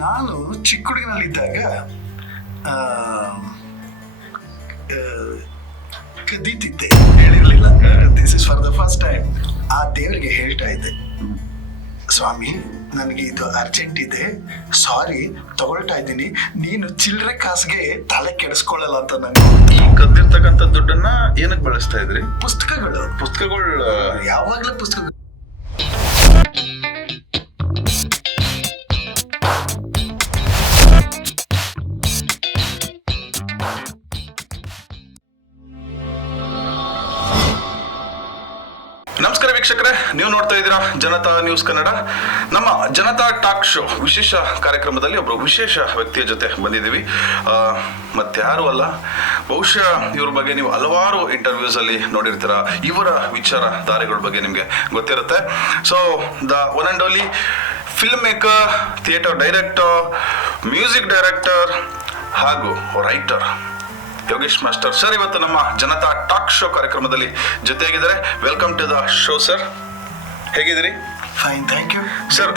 ನಾನು ಚಿಕ್ಕ ಹುಡುಗನಲ್ಲಿದ್ದಾಗ ಕದೀತಿದ್ದೆ, ಹೇಳಿರ್ಲಿಲ್ಲ. This is for the first time. ಆ ದೇವರಿಗೆ ಹೇಳ್ತಾ ಇದ್ದೆ, ಸ್ವಾಮಿ ನನಗೆ ಇದು ಅರ್ಜೆಂಟ್ ಇದೆ, ಸಾರಿ ತಗೊಳ್ತಾ ಇದ್ದೀನಿ, ನೀನು ಚಿಲ್ಲರೆ ಕಾಸಿಗೆ ತಲೆ ಕೆಡಿಸ್ಕೊಳ್ಳಲ್ಲ ಅಂತ. ನನಗೆ ಈ ಕದ್ದಿರ್ತಕ್ಕಂಥ ದುಡ್ಡನ್ನ ಏನಕ್ಕೆ ಬಳಸ್ತಾ ಇದ್ರಿ? ಪುಸ್ತಕಗಳು ಯಾವಾಗಲೂ ಪುಸ್ತಕಗಳು. ನಮಸ್ಕಾರ ವೀಕ್ಷಕರೇ, ನೀವು ನೋಡ್ತಾ ಇದ್ದೀರಾ ಜನತಾ ನ್ಯೂಸ್ ಕನ್ನಡ. ನಮ್ಮ ಜನತಾ ಟಾಕ್ ಶೋ ವಿಶೇಷ ಕಾರ್ಯಕ್ರಮದಲ್ಲಿ ಒಬ್ಬರು ವಿಶೇಷ ವ್ಯಕ್ತಿಯ ಜೊತೆ ಬಂದಿದ್ದೀವಿ. ಮತ್ತಾರು ಅಲ್ಲ, ಬಹುಶಃ ಇವ್ರ ಬಗ್ಗೆ ನೀವು ಹಲವಾರು ಇಂಟರ್ವ್ಯೂಸ್ ಅಲ್ಲಿ ನೋಡಿರ್ತೀರ. ಇವರ ವಿಚಾರಧಾರೆಗಳ ಬಗ್ಗೆ ನಿಮಗೆ ಗೊತ್ತಿರುತ್ತೆ. So the one and only film maker, theatre director, music director ಹಾಗೂ ರೈಟರ್ ಯೋಗೇಶ್ ಮಾಸ್ಟರ್ ಸರ್ ಇವತ್ತು ನಮ್ಮ ಜನತಾ ಟಾಕ್ ಶೋ ಕಾರ್ಯಕ್ರಮದಲ್ಲಿ ಜೊತೆಯಾಗಿದ್ದಾರೆ. Welcome to the show sir. ಹೇಗಿದ್ದೀರಿ? Fine, thank you sir.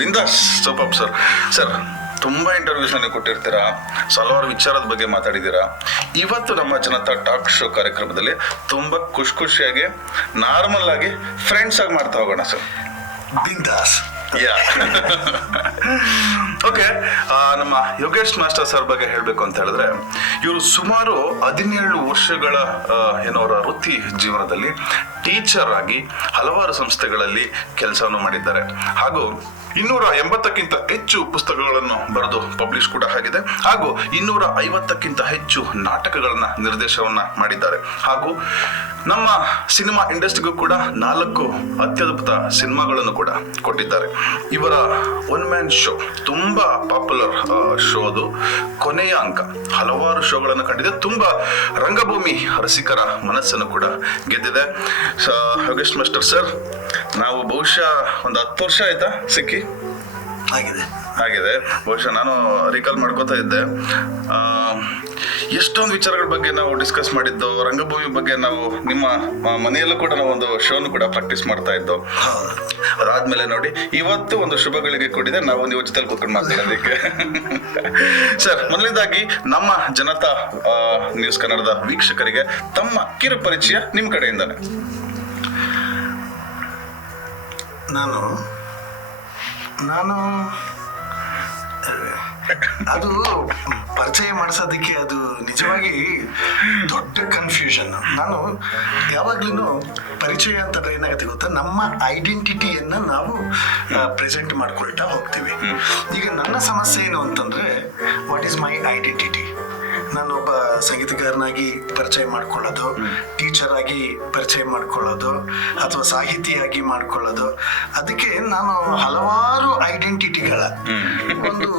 ಬಿಂದಾಸ್, ಸೂಪರ್ ಸರ್. ಸರ್, ತುಂಬಾ ಇಂಟರ್ವ್ಯೂಸ್ ನೀವು ಕೊಟ್ಟಿರ್ತೀರಾ, ಹಲವಾರು ವಿಚಾರದ ಬಗ್ಗೆ ಮಾತಾಡಿದ್ದೀರಾ. ಇವತ್ತು ನಮ್ಮ ಜನತಾ ಟಾಕ್ ಶೋ ಕಾರ್ಯಕ್ರಮದಲ್ಲಿ ತುಂಬಾ ಖುಷಿಯಾಗಿ ನಾರ್ಮಲ್ ಆಗಿ ಫ್ರೆಂಡ್ಸ್ ಆಗಿ ಮಾಡ್ತಾ ಹೋಗೋಣ ಸರ್. ಬಿಂದಾಸ್. ಓಕೆ, ನಮ್ಮ ಯೋಗೇಶ್ ಮಾಸ್ಟರ್ ಸರ್ ಬಗ್ಗೆ ಹೇಳಬೇಕು ಅಂತ ಹೇಳಿದ್ರೆ, ಇವರು ಸುಮಾರು 17 ವರ್ಷಗಳ ಏನೋರ ವೃತ್ತಿ ಜೀವನದಲ್ಲಿ ಟೀಚರ್ ಆಗಿ ಹಲವಾರು ಸಂಸ್ಥೆಗಳಲ್ಲಿ ಕೆಲಸವನ್ನು ಮಾಡಿದ್ದಾರೆ. ಹಾಗೂ 280ಕ್ಕಿಂತ ಹೆಚ್ಚು ಪುಸ್ತಕಗಳನ್ನು ಬರೆದು ಪಬ್ಲಿಷ್ ಕೂಡ ಆಗಿದೆ. ಹಾಗೂ 250ಕ್ಕಿಂತ ಹೆಚ್ಚು ನಾಟಕಗಳನ್ನ ನಿರ್ದೇಶನವನ್ನ ಮಾಡಿದ್ದಾರೆ. ಹಾಗೂ ನಮ್ಮ ಸಿನಿಮಾ ಇಂಡಸ್ಟ್ರಿಗೂ ಕೂಡ 4 ಅತ್ಯದ್ಭುತ ಸಿನಿಮಾಗಳನ್ನು ಕೂಡ ಕೊಟ್ಟಿದ್ದಾರೆ. ಇವರ ಒನ್ ಮ್ಯಾನ್ ಶೋ ತುಂಬಾ ಪಾಪ್ಯುಲರ್ ಶೋ, ಅದು ಕೊನೆಯ ಅಂಕ. ಹಲವಾರು ಶೋಗಳನ್ನು ಕಂಡಿದೆ, ತುಂಬಾ ರಂಗಭೂಮಿ ರಸಿಕರ ಮನಸ್ಸನ್ನು ಕೂಡ ಗೆದ್ದಿದೆ. ಯೋಗೇಶ್ ಮಾಸ್ಟರ್ ಸರ್, ನಾವು ಬಹುಶಃ ಒಂದು 10 ವರ್ಷ ಆಯ್ತಾ ಸಿಕ್ಕಿ? ಆಗಿದೆ. ಬಹುಶಃ ನಾನು ರಿಕಾಲ್ ಮಾಡ್ಕೋತಾ ಇದ್ದೆ, ಎಷ್ಟೊಂದು ವಿಚಾರಗಳ ಬಗ್ಗೆ ನಾವು ಡಿಸ್ಕಸ್ ಮಾಡಿದ್ದು. ರಂಗಭೂಮಿ ಬಗ್ಗೆ ನಾವು ನಿಮ್ಮ ಮನೆಯಲ್ಲೂ ಕೂಡ ನಾವು ಒಂದು ಶೋನು ಕೂಡ ಪ್ರಾಕ್ಟೀಸ್ ಮಾಡ್ತಾ ಇದ್ದು. ಅದಾದ್ಮೇಲೆ ನೋಡಿ, ಇವತ್ತು ಒಂದು ಶುಭಗಳಿಗೆ ಕೂಡಿದೆ, ನಾವು ನೀವು ಜೊತೆಲಿ ಕೂತ್ಕೊಂಡು ಮಾತಾಡೋದಕ್ಕೆ. ಸರ್, ಮೊದಲನೇದಾಗಿ ನಮ್ಮ ಜನತಾ ನ್ಯೂಸ್ ಕನ್ನಡದ ವೀಕ್ಷಕರಿಗೆ ತಮ್ಮ ಕಿರು ಪರಿಚಯ ನಿಮ್ಮ ಕಡೆಯಿಂದಾನೆ. ನಾನು ಅದು ಪರಿಚಯ ಮಾಡಿಸೋದಕ್ಕೆ ಅದು ನಿಜವಾಗಿ ದೊಡ್ಡ ಕನ್ಫ್ಯೂಷನ್. ನಾನು ಯಾವಾಗ್ಲೂ ಪರಿಚಯ ಅಂತಂದ್ರೆ ಏನಾಗುತ್ತೆ ಗೊತ್ತಾ, ನಮ್ಮ ಐಡೆಂಟಿಟಿಯನ್ನ ನಾವು ಪ್ರೆಸೆಂಟ್ ಮಾಡ್ಕೊಳ್ತಾ ಹೋಗ್ತೀವಿ. ಈಗ ನನ್ನ ಸಮಸ್ಯೆ ಏನು ಅಂತಂದ್ರೆ, ವಾಟ್ ಈಸ್ ಮೈ ಐಡೆಂಟಿಟಿ? ನಾನೊಬ್ಬ ಸಂಗೀತಗಾರನಾಗಿ ಪರಿಚಯ ಮಾಡ್ಕೊಳ್ಳೋದು, ಟೀಚರ್ ಆಗಿ ಪರಿಚಯ ಮಾಡ್ಕೊಳ್ಳೋದು, ಅಥವಾ ಸಾಹಿತಿಯಾಗಿ ಮಾಡ್ಕೊಳ್ಳೋದು, ಅದಕ್ಕೆ ನಾನು ಹಲವಾರು ಐಡೆಂಟಿಟಿಗಳ ಒಂದು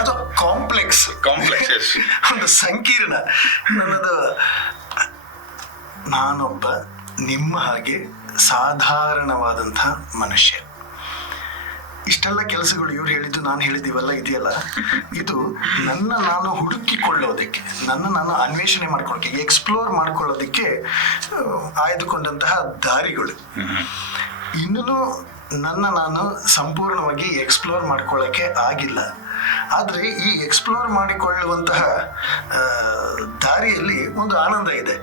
ಅದು ಕಾಂಪ್ಲೆಕ್ಸ್ ಒಂದು ಸಂಕೀರ್ಣ ನನ್ನದು. ನಾನೊಬ್ಬ ನಿಮ್ಮ ಹಾಗೆ ಸಾಧಾರಣವಾದಂಥ ಮನುಷ್ಯ. ಇಷ್ಟೆಲ್ಲ ಕೆಲಸಗಳು ಇವ್ರು ಹೇಳಿದ್ದು ನಾನು ಹೇಳಿದ್ದೀವಲ್ಲ, ಇದೆಯಲ್ಲ, ಇದು ನಾನು ಹುಡುಕಿಕೊಳ್ಳೋದಕ್ಕೆ, ನಾನು ಅನ್ವೇಷಣೆ ಮಾಡ್ಕೊಳ್ಳೋಕೆ, ಎಕ್ಸ್ಪ್ಲೋರ್ ಮಾಡ್ಕೊಳ್ಳೋದಕ್ಕೆ ಆಯ್ದುಕೊಂಡಂತಹ ದಾರಿಗಳು. ಇನ್ನೂ ನಾನು ಸಂಪೂರ್ಣವಾಗಿ ಎಕ್ಸ್ಪ್ಲೋರ್ ಮಾಡ್ಕೊಳ್ಳೋಕ್ಕೆ ಆಗಿಲ್ಲ. ಆದರೆ ಈ ಎಕ್ಸ್ಪ್ಲೋರ್ ಮಾಡಿಕೊಳ್ಳುವಂತಹ ದಾರಿಯಲ್ಲಿ ಒಂದು ಆನಂದ ಇದೆ.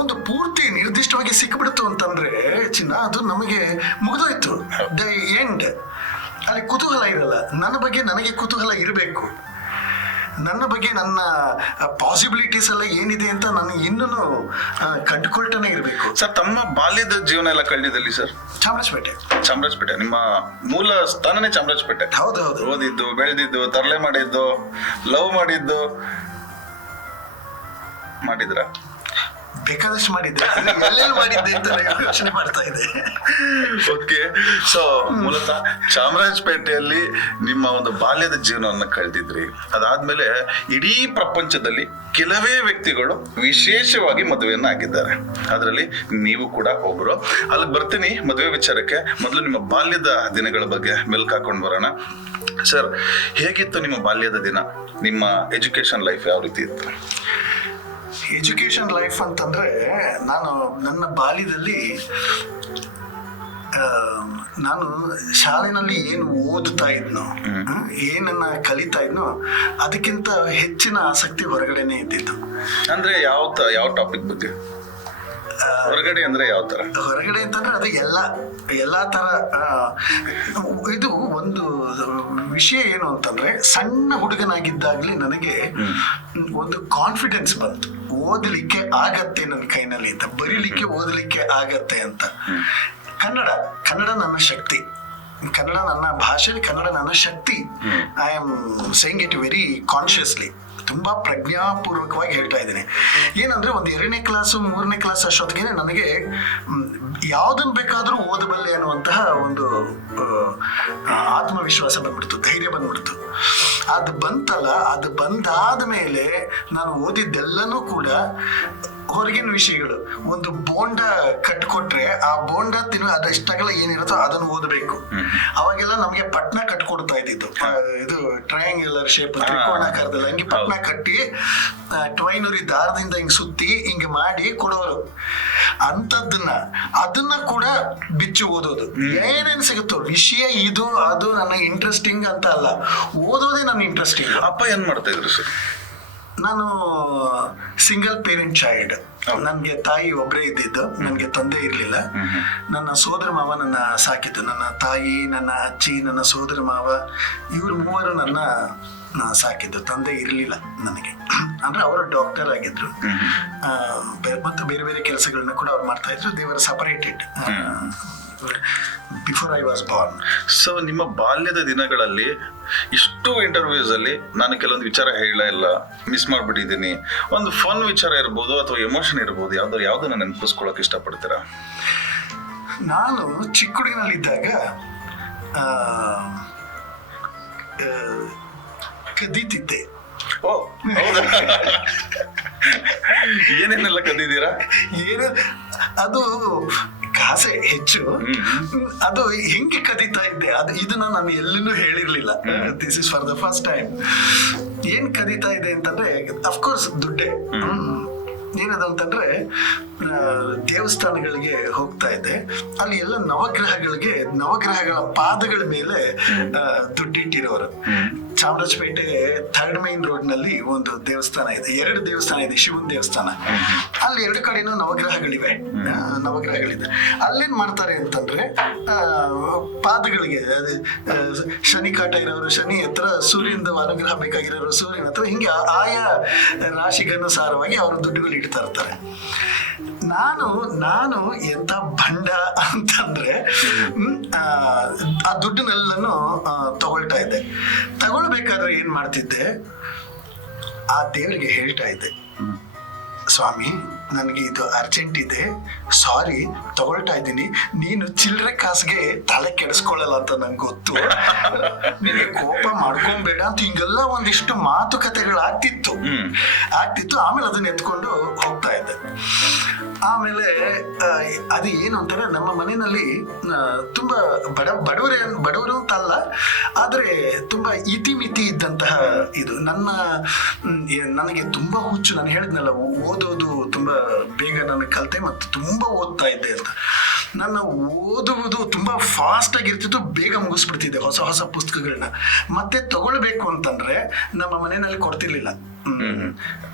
ಒಂದು ಪೂರ್ತಿ ನಿರ್ದಿಷ್ಟವಾಗಿ ಸಿಕ್ಬಿಡ್ತು ಅಂತಂದ್ರೆ ಚಿನ್ನ, ಅದು ನಮಗೆ ಮುಗಿದೋಯ್ತು, ದ ಎಂಡ್. ಅಲ್ಲಿ ಕುತೂಹಲ ಇರಲ್ಲ. ನನ್ನ ಬಗ್ಗೆ ನನಗೆ ಕುತೂಹಲ ಇರಬೇಕು, ನನ್ನ ಬಗ್ಗೆ ನನ್ನ ಪಾಸಿಬಿಲಿಟೀಸ್ ಎಲ್ಲ ಏನಿದೆ ಅಂತ ನಾನು ಇನ್ನೂ ಕಂಡುಕೊಳ್ತಾನೆ ಇರಬೇಕು. ಸರ್, ತಮ್ಮ ಬಾಲ್ಯದ ಜೀವನ ಎಲ್ಲ ಕಳೆದಿದ್ದಲ್ಲಿ ಸರ್? ಚಾಮರಾಜಪೇಟೆ. ನಿಮ್ಮ ಮೂಲ ಸ್ಥಾನನೇ ಚಾಮರಾಜಪೇಟೆ? ಹೌದು. ಓದಿದ್ದು, ಬೆಳೆದಿದ್ದು, ತರಲೆ ಮಾಡಿದ್ದು, ಲವ್ ಮಾಡಿದ್ದು ಮಾಡಿದ್ರ? ಬೇಕಾದಷ್ಟು ಮಾಡಿದ್ದೆ, ಎಲ್ಲೆಲ್ಲಿ ಮಾಡಿದ್ದೆ ಅಂತ ಯೋಚನೆ ಮಾಡ್ತಾ ಇದ್ದೆ. ಓಕೆ, ಸೊ ಮೂಲತಃ ಚಾಮರಾಜಪೇಟೆಯಲ್ಲಿ ನಿಮ್ಮ ಒಂದು ಬಾಲ್ಯದ ಜೀವನವನ್ನು ಕಳೆದಿದ್ರಿ. ಅದಾದ್ಮೇಲೆ ಇಡೀ ಪ್ರಪಂಚದಲ್ಲಿ ಕೆಲವೇ ವ್ಯಕ್ತಿಗಳು ವಿಶೇಷವಾಗಿ ಮದುವೆಯನ್ನ ಆಗಿದ್ದಾರೆ. ಅದರಲ್ಲಿ ನೀವು ಕೂಡ ಒಬ್ರು. ಅಲ್ಲಿಗೆ ಬರ್ತೀನಿ ಮದುವೆ ವಿಚಾರಕ್ಕೆ. ಮೊದಲು ನಿಮ್ಮ ಬಾಲ್ಯದ ದಿನಗಳ ಬಗ್ಗೆ ಮೆಲ್ಕ್ ಹಾಕೊಂಡು ಬರೋಣ. ಸರ್, ಹೇಗಿತ್ತು ನಿಮ್ಮ ಬಾಲ್ಯದ ದಿನ? ನಿಮ್ಮ ಎಜುಕೇಶನ್ ಲೈಫ್ ಯಾವ ರೀತಿ ಇತ್ತು? ಎಜುಕೇಶನ್ ಲೈಫ್ ಅಂತಂದ್ರೆ, ನಾನು ನನ್ನ ಬಾಲ್ಯದಲ್ಲಿ ನಾನು ಶಾಲೆನಲ್ಲಿ ಏನು ಓದುತ್ತಾ ಇದ್ನೋ, ಏನನ್ನ ಕಲಿತಾ ಇದ್ನೋ ಅದಕ್ಕಿಂತ ಹೆಚ್ಚಿನ ಆಸಕ್ತಿ ಹೊರಗಡೆನೆ ಇದ್ದಿದ್ದು. ಅಂದ್ರೆ ಯಾವ ಟಾಪಿಕ್ ಬಗ್ಗೆ? ಹೊರಗಡೆ ಅಂದ್ರೆ ಯಾವ ತರ? ಹೊರಗಡೆ ಅಂತಂದ್ರೆ ಅದು ಎಲ್ಲಾ ತರ. ಇದು ಒಂದು ವಿಷಯ ಏನು ಅಂತಂದ್ರೆ, ಸಣ್ಣ ಹುಡುಗನಾಗಿದ್ದಾಗ್ಲಿ ನನಗೆ ಒಂದು ಕಾನ್ಫಿಡೆನ್ಸ್ ಬಂತು, ಓದಲಿಕ್ಕೆ ಆಗತ್ತೆ, ನನ್ನ ಕೈನಲ್ಲಿ ಅಂತ, ಬರೀಲಿಕ್ಕೆ ಓದಲಿಕ್ಕೆ ಆಗತ್ತೆ ಅಂತ. ಕನ್ನಡ ನನ್ನ ಶಕ್ತಿ, ಕನ್ನಡ ನನ್ನ ಭಾಷೆ, ಕನ್ನಡ ನನ್ನ ಶಕ್ತಿ. I am saying it very consciously, ತುಂಬಾ ಪ್ರಜ್ಞಾಪೂರ್ವಕವಾಗಿ ಹೇಳ್ತಾ ಇದ್ದೀನಿ. ಏನಂದ್ರೆ ಒಂದು 2ನೇ ಕ್ಲಾಸು 3ನೇ ಕ್ಲಾಸ್ ಅಷ್ಟೊತ್ತಿಗೆ ನನಗೆ ಯಾವುದನ್ನು ಬೇಕಾದರೂ ಓದಬಲ್ಲೆ ಅನ್ನುವಂತಹ ಒಂದು ಆತ್ಮವಿಶ್ವಾಸ ಬಂದ್ಬಿಡ್ತು, ಧೈರ್ಯ ಬಂದ್ಬಿಡ್ತು. ಅದು ಬಂತಲ್ಲ, ಅದು ಬಂದಾದ ಮೇಲೆ ನಾನು ಓದಿದ್ದೆಲ್ಲನೂ ಕೂಡ ಹೊರಗಿನ ವಿಷಯಗಳು. ಒಂದು ಬೋಂಡ ಕಟ್ಕೊಟ್ರೆ ಆ ಬೋಂಡ ಅದೆಷ್ಟಾಗಲ್ಲ ಏನಿರುತ್ತೋ ಅದನ್ನು ಓದಬೇಕು. ಅವಾಗೆಲ್ಲ ನಮಗೆ ಪಟ್ನ ಕಟ್ಕೊಡ್ತಾ ಇದ್ದಿದ್ದು, ಇದು ಟ್ರಯಾಂಗ್ಯುಲರ್ ಶೇಪ್, ತ್ರಿಕೋಣಾಕಾರದಲ್ಲಿ ಹಂಗೆ ಪಟ್ನ ಕಟ್ಟಿ ಟ್ವೈನರಿ ದಾರದಿಂದ ಹಿಂಗೆ ಸುತ್ತಿ ಹಿಂಗೆ ಮಾಡಿ ಕೊಡೋರು. ಅದನ್ನ ಕೂಡ ಬಿಚ್ಚಿ ಓದೋದು. ಏನೇನು ಸಿಗುತ್ತೋ ವಿಷಯ, ಇದು ಅದು ನನ್ನ ಇಂಟ್ರೆಸ್ಟಿಂಗ್ ಅಂತ ಅಲ್ಲ, ಓದೋದೇ ನನ್ನ ಇಂಟ್ರೆಸ್ಟಿಂಗ್. ಅಪ್ಪ ಏನ್ ಮಾಡ್ತಾ ಇದ್ರು ಸರ್? ನಾನು ಸಿಂಗಲ್ ಪೇರೆಂಟ್ ಚೈಲ್ಡ್. ನನಗೆ ತಾಯಿ ಒಬ್ಬರೇ ಇದ್ದಿದ್ದು, ನನಗೆ ತಂದೆ ಇರಲಿಲ್ಲ. ನನ್ನ ಸೋದರ ಮಾವ ನನ್ನ ಸಾಕಿದ್ದು. ನನ್ನ ತಾಯಿ, ನನ್ನ ಅಜ್ಜಿ, ನನ್ನ ಸೋದರ ಮಾವ, ಇವ್ರು ಮೂವರು ನನ್ನ ಸಾಕಿದ್ದು. ತಂದೆ ಇರಲಿಲ್ಲ ನನಗೆ. ಅಂದ್ರೆ ಅವರು ಡಾಕ್ಟರ್ ಆಗಿದ್ರು, ಮತ್ತು ಬೇರೆ ಬೇರೆ ಕೆಲಸಗಳನ್ನ ಕೂಡ ಅವ್ರು ಮಾಡ್ತಾ ಇದ್ರು. They were separated before I was Born. So ನಿಮ್ಮ ಬಾಲ್ಯದ ದಿನಗಳಲ್ಲಿ ಇಷ್ಟು ಇಂಟರ್ವ್ಯೂಸ್ ಅಲ್ಲಿ ನಾನು ಕೆಲವೊಂದು ವಿಚಾರ ಇಲ್ಲ, ಮಿಸ್ ಮಾಡ್ಬಿಟ್ಟಿದ್ದೀನಿ, ಒಂದು ಫನ್ ವಿಚಾರ ಇರ್ಬೋದು ಅಥವಾ ಎಮೋಷನ್ ಇರ್ಬೋದು, ಯಾವ್ದನ್ನ ನೆನಪಿಸ್ಕೊಳಕ್ ಇಷ್ಟಪಡ್ತೀರಾ? ನಾನು ಚಿಕ್ಕ ಹುಡುಗನಲ್ಲಿದ್ದಾಗ ಕದೀತಿದ್ದೆ. ಓ ಹೌದಾ? ಏನೇನೆಲ್ಲ ಕದ್ದಿದ್ದೀರಾ? ಅದು ಕಾಸೆ ಹೆಚ್ಚು. ಅದು ಹೆಂಗೆ ಕದೀತಾ ಇದ್ದೆ, ಇದನ್ನ ನಾನು ಎಲ್ಲಿನೂ ಹೇಳಿರ್ಲಿಲ್ಲ. This is for the first time. ಏನ್ ಕದೀತಾ ಇದೆ ಅಂತಂದ್ರೆ, ಅಫ್ಕೋರ್ಸ್ ದುಡ್ಡೇ. ಏನದು ಅಂತಂದ್ರೆ, ದೇವಸ್ಥಾನಗಳಿಗೆ ಹೋಗ್ತಾ ಇದ್ದೆ. ಅಲ್ಲಿ ಎಲ್ಲ ನವಗ್ರಹಗಳ ಪಾದಗಳ ಮೇಲೆ ದುಡ್ಡಿಟ್ಟಿರೋರು. ಚಾಮರಾಜಪೇಟೆ 3rd ಮೈನ್ ರೋಡ್ ನಲ್ಲಿ ಒಂದು ದೇವಸ್ಥಾನ ಇದೆ, 2 ದೇವಸ್ಥಾನ ಇದೆ, ಶಿವನ್ ದೇವಸ್ಥಾನ. ಅಲ್ಲಿ 2 ಕಡೆನೂ ನವಗ್ರಹಗಳಿವೆ. ಅಲ್ಲೇನ್ ಮಾಡ್ತಾರೆ ಅಂತಂದ್ರೆ, ಪಾದಗಳಿಗೆ ಶನಿ ಕಾಟ ಇರೋರು ಶನಿ ಹತ್ರ, ಸೂರ್ಯನ ಅನುಗ್ರಹ ಬೇಕಾಗಿರೋರು ಸೂರ್ಯನ ಹತ್ರ, ಹಿಂಗೆ ಆಯಾ ರಾಶಿಗನುಸಾರವಾಗಿ ಅವರು ದುಡ್ಡುಗಳು ಇಡ್ತಾ ಇರ್ತಾರೆ. ನಾನು ಎಂತ ಬಂಡ ಅಂತಂದ್ರೆ, ಆ ದುಡ್ಡನ್ನೆಲ್ಲನೂ ತಗೊಳ್ತಾ ಇದ್ದೆ. ತಗೊಳ್ಬೇಕಾದ್ರೆ ಏನ್ ಮಾಡ್ತಿದ್ದೆ, ಆ ದೇವರಿಗೆ ಹೇಳ್ತಾ ಇದ್ದೆ, ಸ್ವಾಮಿ ನನಗೆ ಇದು ಅರ್ಜೆಂಟ್ ಇದೆ, ಸಾರಿ ತಗೊಳ್ತಾ ಇದ್ದೀನಿ, ನೀನು ಚಿಲ್ಲರೆ ಕಾಸಿಗೆ ತಲೆ ಕೆಡಿಸ್ಕೊಳ್ಳಲ್ಲ ಅಂತ ನಂಗೆ ಗೊತ್ತು, ನಿನಗೆ ಕೋಪ ಮಾಡ್ಕೊಂಬೇಡ ಅಂತ. ಹಿಂಗೆಲ್ಲ ಒಂದಿಷ್ಟು ಮಾತುಕತೆಗಳು ಆಗ್ತಿತ್ತು. ಆಮೇಲೆ ಅದನ್ನ ಎತ್ಕೊಂಡು ಹೋಗ್ತಾ ಇದ್ದೆ. ಆಮೇಲೆ ಅದು ಏನು ಅಂತಾರೆ, ನಮ್ಮ ಮನೆಯಲ್ಲಿ ತುಂಬಾ ಬಡವರು ಅಂತಲ್ಲ, ಆದ್ರೆ ತುಂಬಾ ಇತಿಮಿತಿ ಇದ್ದಂತಹ ಇದು. ನನಗೆ ತುಂಬಾ ಹುಚ್ಚು. ನಾನು ಹೇಳಿದ್ನಲ್ಲ, ಓದೋದು ತುಂಬಾ ಬೇಗ ನಾನು ಕಲಿತೆ ಮತ್ತು ತುಂಬಾ ಓದ್ತಾ ಇದ್ದೆ ಅಂತ. ನನ್ನ ಓದುವುದು ತುಂಬಾ ಫಾಸ್ಟ್ ಆಗಿರ್ತಿತ್ತು, ಬೇಗ ಮುಗಿಸ್ಬಿಡ್ತಿದ್ದೆ ಹೊಸ ಪುಸ್ತಕಗಳನ್ನ. ಮತ್ತೆ ತಗೊಳ್ಬೇಕು ಅಂತಂದ್ರೆ ನಮ್ಮ ಮನೆಯಲ್ಲಿ ಕೊಡ್ತಿರ್ಲಿಲ್ಲ.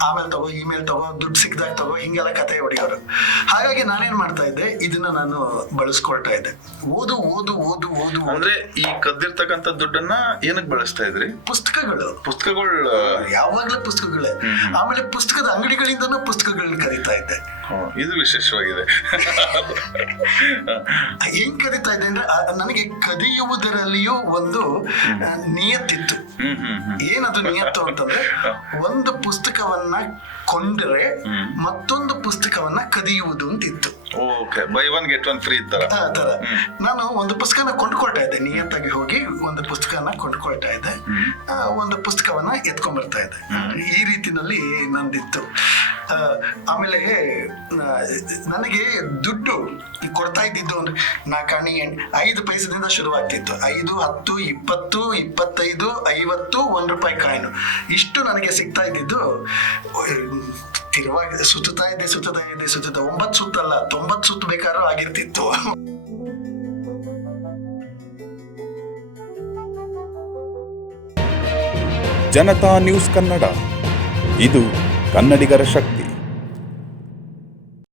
ಆಮೇಲೆ ತಗೋ, ಇಮೇಲ್ ತಗೋ, ದುಡ್ಡು ಸಿಕ್ಕಿದಾಗ ತಗೋ, ಹಿಂಗೆಲ್ಲ ಕತೆ ಹೊಡೆಯೋರು. ಹಾಗಾಗಿ ನಾನೇನ್ ಮಾಡ್ತಾ ಇದ್ದೆ, ಇದನ್ನ ನಾನು ಬಳಸ್ಕೊಳ್ತಾ ಇದ್ದೆ. ಓದು ಅಂದ್ರೆ ಈ ಕದ್ದಿರ್ತಕ್ಕಂಥ ದುಡ್ಡನ್ನ ಏನಕ್ಕೆ ಬಳಸ್ತಾ ಇದ್ರಿ? ಪುಸ್ತಕಗಳು ಯಾವಾಗ್ಲೂ ಪುಸ್ತಕಗಳೇ. ಆಮೇಲೆ ಪುಸ್ತಕದ ಅಂಗಡಿಗಳಿಂದನೂ ಪುಸ್ತಕಗಳನ್ನ ಕರೀತಾ ಇದ್ದೆ. ಇದು ವಿಶೇಷವಾಗಿದೆ. ಹೆಂಗ್ ಕರೀತಾ ಇದ್ದೆ ಅಂದ್ರೆ, ನನಗೆ ಕದಿಯುವುದರಲ್ಲಿಯೂ ಒಂದು ನಿಯತ್ತಿತ್ತು. ಏನದು ನಿಯತ್ತು ಅಂತಂದ್ರೆ, ಒಂದು ಪುಸ್ತಕವನ್ನ ಕೊಂಡರೆ ಮತ್ತೊಂದು ಪುಸ್ತಕವನ್ನ ಕದಿಯುವುದು ಅಂತಿತ್ತು. Buy one get one free ತರ. ನಾನು ಒಂದು ಪುಸ್ತಕನ ಕೊಂಡ್ಕೊಳ್ತಾ ಇದ್ದೆ, ನಿಯತ್ತಾಗಿ ಹೋಗಿ ಒಂದು ಪುಸ್ತಕನ ಕೊಂಡ್ಕೊಳ್ತಾ ಇದ್ದೆ, ಒಂದು ಪುಸ್ತಕವನ್ನ ಎತ್ಕೊಂಡ್ಬರ್ತಾ ಇದ್ದೆ. ಈ ರೀತಿನಲ್ಲಿ ನಂದಿತ್ತು. ಆಮೇಲೆ ನನಗೆ ದುಡ್ಡು ಕೊಡ್ತಾ ಇದ್ದಿದ್ದು ಅಂದ್ರೆ 4 ಆಣೆ 5 ಪೈಸದಿಂದ ಶುರುವಾಗ್ತಿತ್ತು. 5, 10, 20, 25, 50, ₹1 ಕಾಯಿನು, ಇಷ್ಟು ನನಗೆ ಸಿಗ್ತಾ ಇದ್ದಿದ್ದು. ಸುತ್ತಾ ಇದ್ದೆ 9 ಸುತ್ತಲ್ಲ 90 ಸುತ್ತು ಬೇಕಾದ್ರೂ ಆಗಿರ್ತಿತ್ತು. ಜನತಾ ನ್ಯೂಸ್ ಕನ್ನಡ, ಇದು ಕನ್ನಡಿಗರ ಶಕ್ತಿ.